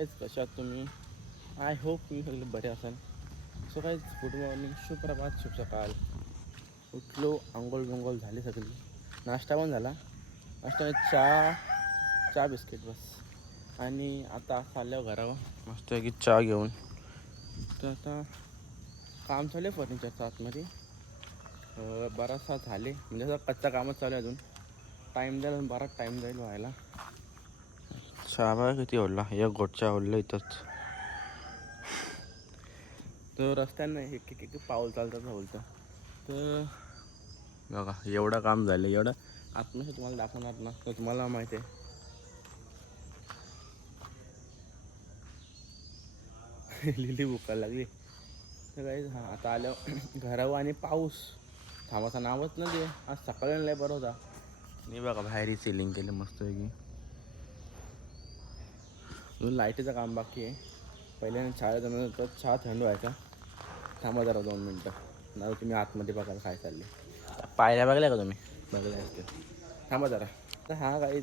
Guys कशात तुम्ही? I hope तुम्ही सगळे बरे असाल. सो गाईज गुड मॉर्निंग सुप्रभात शुभ सकाळ. उठलो आंघोळ बिंगोळ झाली सगळी. नाश्ता पण झाला. नाश्ता म्हणजे चहा चहा बिस्किट बस. आणि आता चालल्यावर घरावर. मस्त की चहा घेऊन. तर आता काम चालू आहे फर्निचरचं आतमध्ये. बराचसा झाले. म्हणजे असं कच्चा कामच चालू आहे अजून. टाईम जाईल अजून बराच टाईम जाईल व्हायला. बघा किती ओढला? एक गोट चहा ओढलं इथंच. तर रस्त्यानं एक एक एक पाऊल चालतात बोलतं. तर बघा एवढं काम झालं. एवढं आत्मशा तुम्हाला दाखवणार ना तर तुम्हाला माहिती आहे. लिली बुकायला लागली. तर काही हां आता आलं घरावर आणि पाऊस. थांबाचा नावच न दे आज सकाळी लय बरं होता मी बघा बाहेर सिलिंग केलं मस्त की अजून लाईटीचं काम बाकी आहे. पहिल्याने शाळेत जाणार तर चहा थंड व्हायचा. थांबा जरा दोन मिनटं. नाही तुम्ही आतमध्ये बघायला काय चालले पायऱ्या बघल्या का तुम्ही? बघल्या असते थांबा जरा. तर हा काही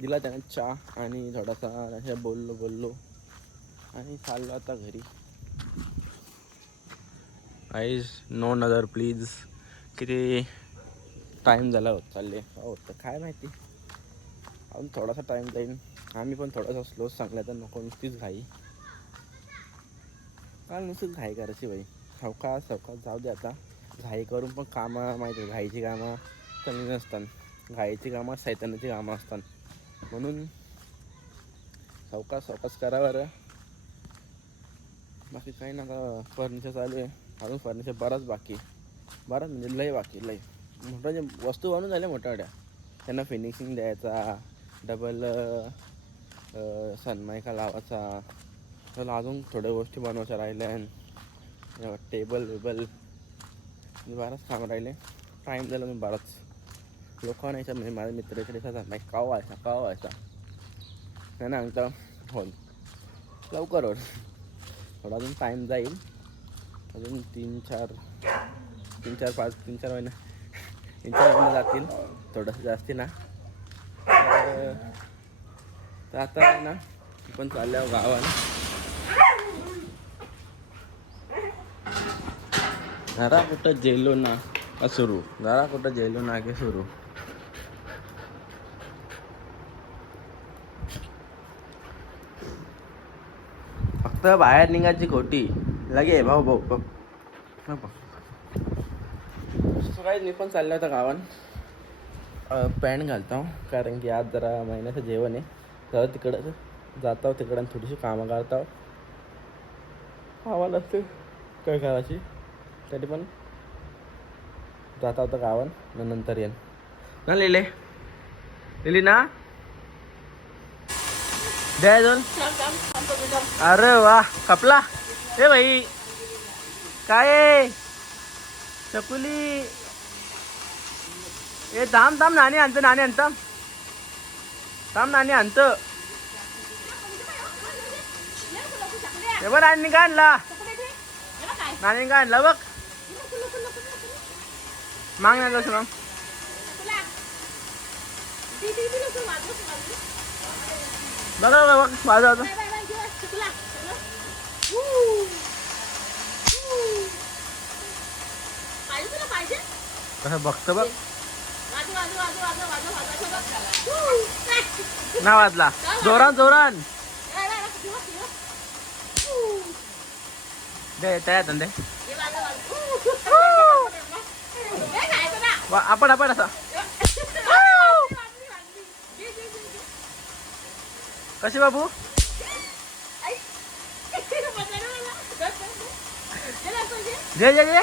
दिला त्याने चहा आणि थोडासा अशा बोललो बोललो. आणि चाललो आता घरी. आईज नो नजर प्लीज किती टाईम झाला होत चालले. हो तर काय माहिती. अजून थोडासा टाईम जाईल. आम्ही पण थोडासा स्लो सांगला तर नको नुसतीच घाई. काल नुसतीच घाई करायची बाई. सावकाश सावकाश जाऊ दे आता. घाई करून पण कामं माहिती आहे घाईची कामं चांगली नसतात. घाईची कामं सैतानाची कामं असतात. म्हणून सावकास सावकास करा बरं. बाकी काही नका फर्निचर चालू आहे. अजून फर्निचर बराच बाकी बराच म्हणजे लय बाकी लय. मोठ्या जे वस्तू बनून झाल्या मोठ्या मोठ्या. त्यांना फिनिशिंग द्यायचा डबल सनमायका लावायचा त्याला अजून थोड्या गोष्टी बनवायच्या राहिल्या टेबल वेबल बराच काम राहिले. टाईम झाला मी बराच. लोकांना याच्या म्हणजे माझ्या मित्राकडे कसा नाही का हो व्हायचा का हो व्हायचा नाही ना आमचा फोन हो. लवकर होईल थोडा अजून टाईम जाईल. अजून तीन चार तीन चार पाच तीन चार महिने. तीन चार महिने जातील. थोडंसं जास्ती ना. तर आता आहे ना आपण चालल्यावर गावाला. घरा कुठं जेलो ना का सुरू? घरा कुठं जेलो ना की सुरू? फक्त बाहेर निघायची खोटी. लगे भाऊ भाऊ भाऊ. काही मी पण चाललं होतं गावात पॅन्ट घालतो कारण की आज जरा महिन्याचं जेवण आहे. तर तिकडं जातो तिकडं थोडीशी कामं करतो आम्हाला असते काय करायची तरी पण जाता आहोत गावन मग नंतर येईन ना लिहिले लिहिली ना? द्या अजून. अरे वा कपला ए भाई काय चकुली ए थांब थांब नाणी आणतं नाणी आणतं. थांब नाणी आणतं. हे बघ नाणी काय आणला. नाणी काय आणला बघ. माग नाही मग बघा बघा बघ माझा होता कसं बघतं बघ ना वाजला. जोरान जोरान. दे तयार दे वा, आपण आपण असा. कशी बाबू? जे जे जे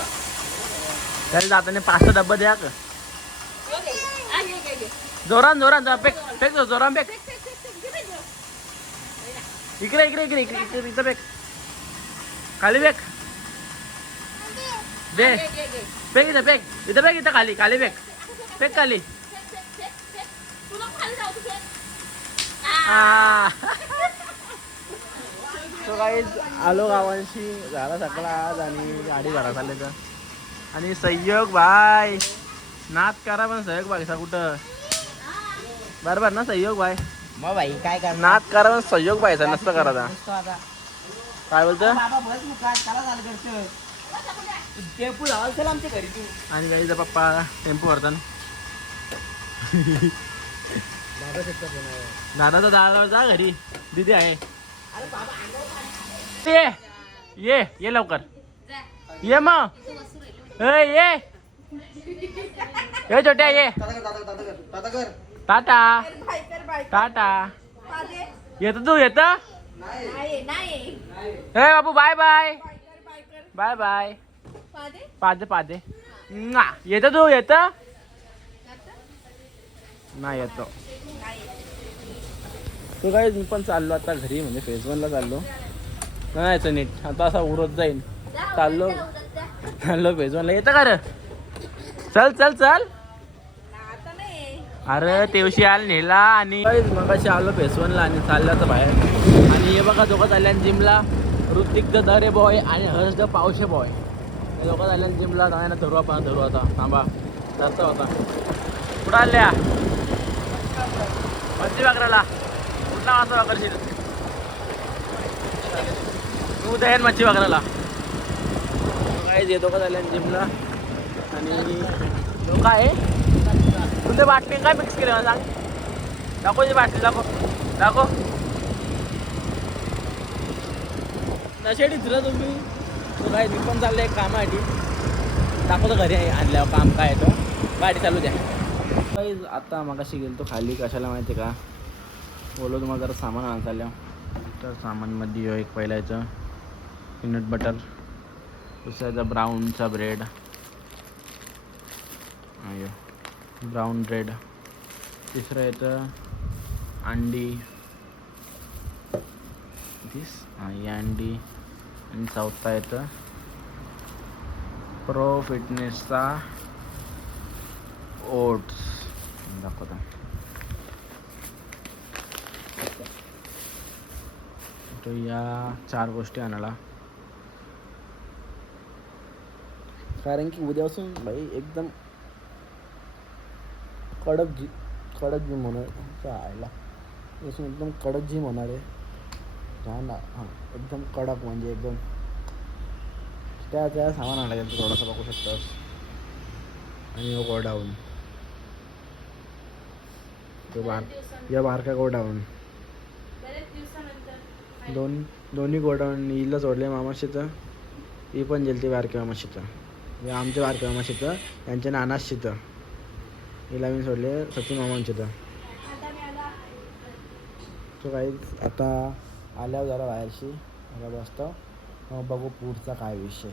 तरी जाताना पाच सहा डब्बा द्या का जोरान जोरान पेक फेक जोरान जोराम फेक. इकडे इकडे इकडे इकडे इकडे इथं फेक. खाली फेक. दे. फेक इथं फेक. इथं फेक इथं खाली खाली फेक. फेक खाली. तो काही आलो गावांशी. झाला सकाळ आज आणि गाडी भरा चालले तर. आणि सहयोग भाई. नाच करा पण सहयोग भाईचा कुठं? बरोबर ना सहयोग भाई? मग भाई काय करणार? नाच करा पण सहयोग भाईचा नसतं करायचा काय बोलतं? टेम्पू चल आमच्या घरी तू. आणि गाईचा पप्पा टेम्पो भरताना आहे. दादाचा दादा जा घरी. दिदी आहे. अरे बाबा ये ये ये लवकर. ये मग. ये. ये छोट्या ये. टाटा. टाटा. येतो तू येत? हे बाबू बाय बाय. Bye bye. पादे पादे. ना येतो तू येत? नाही येतो. तू काय मी पण चाललो आता घरी म्हणजे फेज वनला चाललो. नाही यायचं नीट. आता असा उरत जाईल चाललो. चाललो फेज वनला येतं का रे? चल चल चल. अरे तेवशी आल नेला आणि मगाशी आलो फेसवनला आणि चाललं तर बाहेर. आणि हे बघा दोघं चालल्या जिमला. ऋतिक द दरे बॉय आणि हर्ष द पावशे बॉय हे दोघं चालल्या जिमला. ना धरू आपण धरू आता. थांबा. धरता होता कुठं आल्या? मच्छी बाकराला कुठला मासा वाकरशील? तू उद्या मच्छी बाकराला गाईज येतो का झाल्या जिमला. आणि लोक आहे. तुझे बाटली काय मिक्स केले मला सांग. दाखव जी बाटली दाखव. दाखव. नशेडी तुला तुम्ही. तो काय मी पण चाललंय कामासाठी. दाखवतो घरी आहे आणल्यावर काम काय तो. गाडी चालू द्या. काही आता मगाशी गेलो तो खाली. कशाला माहिती का? बोलो तुम्हाला जरा सामान आणता चाललं तर सामानमध्ये एक पहिला याचं पीनट बटर दुसरा याचा ब्राऊनचा ब्रेड ब्राऊन ब्रेड तिसरं येतं अंडी दिस ही अंडी आणि चौथा येतं प्रो फिटनेसचा ओट्स दाखवतो तो या चार गोष्टी आणायला कारण की उद्यापासून भाई एकदम कडक जी कडक जिम होणार चायला उद्यापासून एकदम कडक जिम होणार आहे. छान हां एकदम कडक म्हणजे एकदम. त्या त्या सामान आणायला गेलं थोडंसं बघू शकतोस. आणि हो गोडाऊन. तो बार या बारका गोडाऊन. दोन दोन्ही गोडाऊन हिला सोडले मामाशीचं. ही पण गेली ती बारक्या मामाशीचं. हे आमच्या बारक्या मामाशीचं त्यांच्या नानाच शितं. हिला मी सोडले सचिन मामांचे तर तो काही आता आल्यावर जरा बाहेरशी. आता बसतो. मग बघू पुढचा काय विषय.